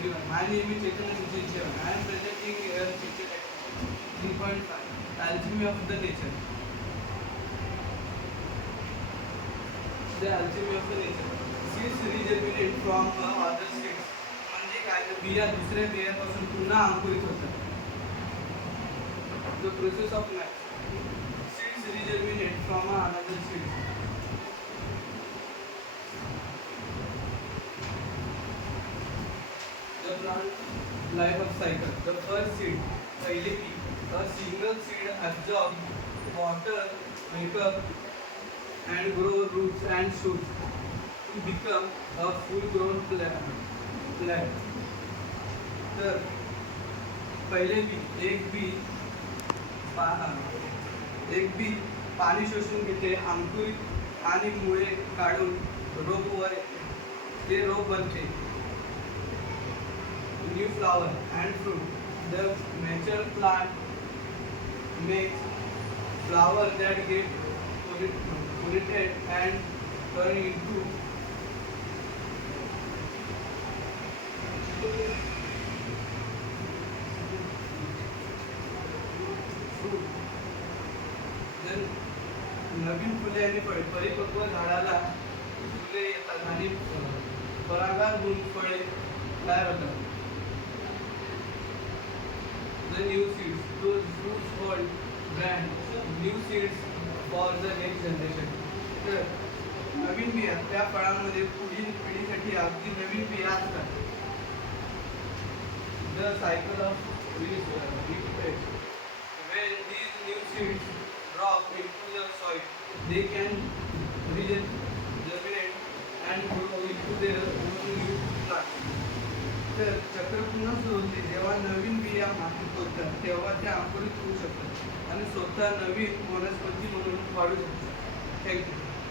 21. My name is Chetan Sachin. I am presenting here picture 3.5 Alchemy of the Nature. The alchemy of the nature. Seeds regenerate from other seeds. म्हणजे काय तर बिया दुसऱ्या बियापासून पुन्हा अंकुरित होतात. The process of life. Seeds regenerate from another seeds. The plant life of cycle. The first seed, पहिले पीक. A single seed absorbs water, wake up and grow roots and shoots to become a full-grown plant. तर पहिले बी एक बी पाणी शोषून घेते, अंकुरित आणि मुळे काढून रोप वर येते. ते रोप बनते new flower and fruit. The mature plant makes flower that get polluted and turn into fruit. Then नवीन फुले आणि फळे. परिपक्व झाडाला फुले येतात आणि परागण होऊन फळे तयार होतात. The new seeds. Those fruits hold brand new seeds for the next generation. तर नवीन बिया त्या फळांमध्ये पुढील पिढीसाठी अगदी नवीन बिया असतात. The cycle of repeats. When these new seeds drop into the soil, they can germinate and grow into their own new plant. तर चक्र पुन्हा सुरू होते. जेव्हा नवीन बिया मातीत होतात तेव्हा त्या अंकुरित होऊ शकतात आणि स्वतः नवीन वनस्पती म्हणून वाढू शकतात. थँक्यू.